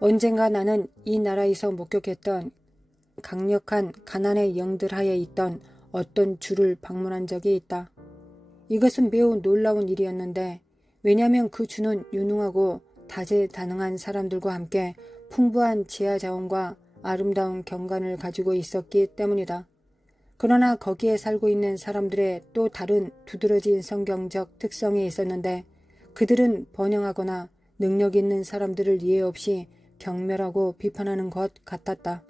언젠가 나는 이 나라에서 목격했던 강력한 가난의 영들 하에 있던 어떤 주를 방문한 적이 있다. 이것은 매우 놀라운 일이었는데 왜냐하면 그 주는 유능하고 다재다능한 사람들과 함께 풍부한 지하 자원과 아름다운 경관을 가지고 있었기 때문이다. 그러나 거기에 살고 있는 사람들의 또 다른 두드러진 성경적 특성이 있었는데 그들은 번영하거나 능력 있는 사람들을 이해 없이 경멸하고 비판하는 것 같았다.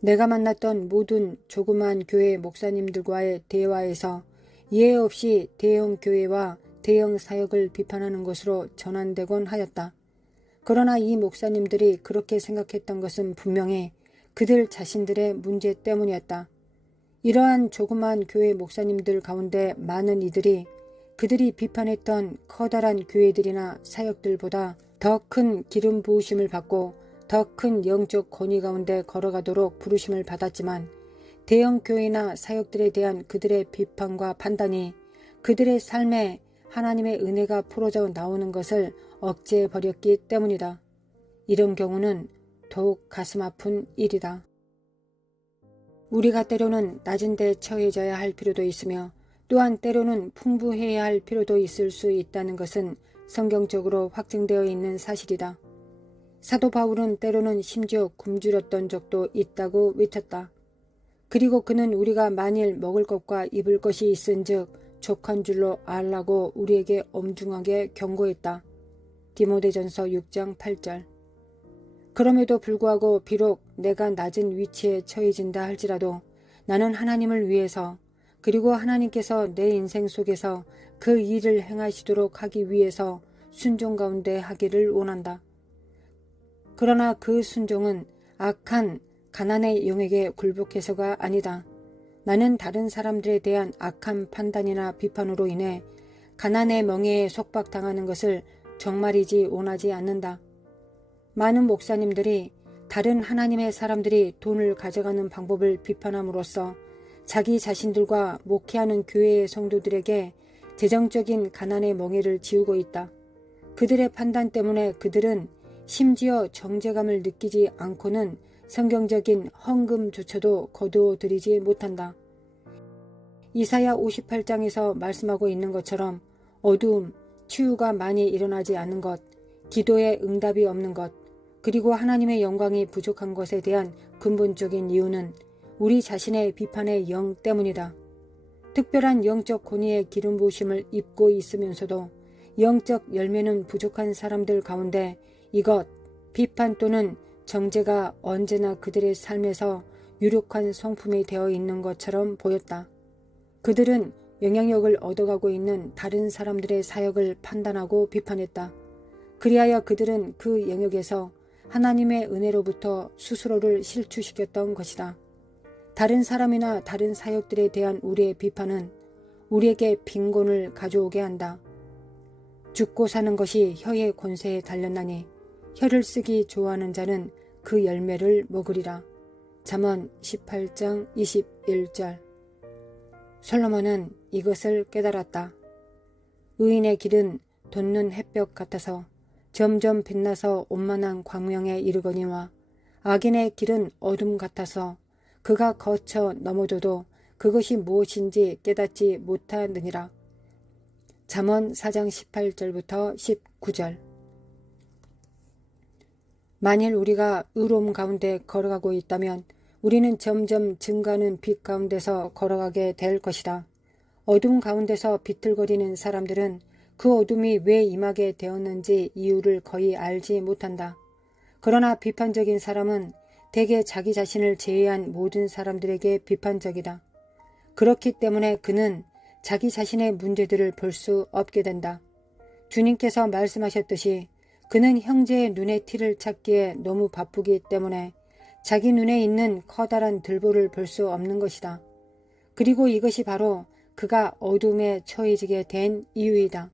내가 만났던 모든 조그만 교회 목사님들과의 대화에서 이해 없이 대형 교회와 대형 사역을 비판하는 것으로 전환되곤 하였다. 그러나 이 목사님들이 그렇게 생각했던 것은 분명히 그들 자신들의 문제 때문이었다. 이러한 조그만 교회 목사님들 가운데 많은 이들이 그들이 비판했던 커다란 교회들이나 사역들보다 더 큰 기름 부으심을 받고 더 큰 영적 권위 가운데 걸어가도록 부르심을 받았지만 대형 교회나 사역들에 대한 그들의 비판과 판단이 그들의 삶에 하나님의 은혜가 풀어져 나오는 것을 억제해 버렸기 때문이다. 이런 경우는 더욱 가슴 아픈 일이다. 우리가 때로는 낮은 데 처해져야 할 필요도 있으며 또한 때로는 풍부해야 할 필요도 있을 수 있다는 것은 성경적으로 확증되어 있는 사실이다. 사도 바울은 때로는 심지어 굶주렸던 적도 있다고 외쳤다. 그리고 그는 우리가 만일 먹을 것과 입을 것이 있은즉 족한 줄로 알라고 우리에게 엄중하게 경고했다. 디모데전서 6장 8절. 그럼에도 불구하고 비록 내가 낮은 위치에 처해진다 할지라도 나는 하나님을 위해서 그리고 하나님께서 내 인생 속에서 그 일을 행하시도록 하기 위해서 순종 가운데 하기를 원한다. 그러나 그 순종은 악한 가난의 영에게 굴복해서가 아니다. 나는 다른 사람들에 대한 악한 판단이나 비판으로 인해 가난의 멍에에 속박당하는 것을 정말이지 원하지 않는다. 많은 목사님들이 다른 하나님의 사람들이 돈을 가져가는 방법을 비판함으로써 자기 자신들과 목회하는 교회의 성도들에게 재정적인 가난의 멍에를 지우고 있다. 그들의 판단 때문에 그들은 심지어 정죄감을 느끼지 않고는 성경적인 헌금조차도 거두어들이지 못한다. 이사야 58장에서 말씀하고 있는 것처럼 어두움, 치유가 많이 일어나지 않는 것, 기도에 응답이 없는 것, 그리고 하나님의 영광이 부족한 것에 대한 근본적인 이유는 우리 자신의 비판의 영 때문이다. 특별한 영적 권위의 기름 부으심을 입고 있으면서도 영적 열매는 부족한 사람들 가운데 이것, 비판 또는 정죄가 언제나 그들의 삶에서 유력한 성품이 되어 있는 것처럼 보였다. 그들은 영향력을 얻어가고 있는 다른 사람들의 사역을 판단하고 비판했다. 그리하여 그들은 그 영역에서 하나님의 은혜로부터 스스로를 실추시켰던 것이다. 다른 사람이나 다른 사역들에 대한 우리의 비판은 우리에게 빈곤을 가져오게 한다. 죽고 사는 것이 혀의 권세에 달렸나니 혀를 쓰기 좋아하는 자는 그 열매를 먹으리라. 잠언 18장 21절. 솔로몬은 이것을 깨달았다. 의인의 길은 돋는 햇볕 같아서 점점 빛나서 온만한 광명에 이르거니와 악인의 길은 어둠 같아서 그가 거쳐 넘어져도 그것이 무엇인지 깨닫지 못하느니라. 잠언 4장 18절부터 19절. 만일 우리가 의로움 가운데 걸어가고 있다면 우리는 점점 증가하는 빛 가운데서 걸어가게 될 것이다. 어둠 가운데서 비틀거리는 사람들은 그 어둠이 왜 임하게 되었는지 이유를 거의 알지 못한다. 그러나 비판적인 사람은 대개 자기 자신을 제외한 모든 사람들에게 비판적이다. 그렇기 때문에 그는 자기 자신의 문제들을 볼 수 없게 된다. 주님께서 말씀하셨듯이 그는 형제의 눈의 티를 찾기에 너무 바쁘기 때문에 자기 눈에 있는 커다란 들보를 볼 수 없는 것이다. 그리고 이것이 바로 그가 어둠에 처해지게 된 이유이다.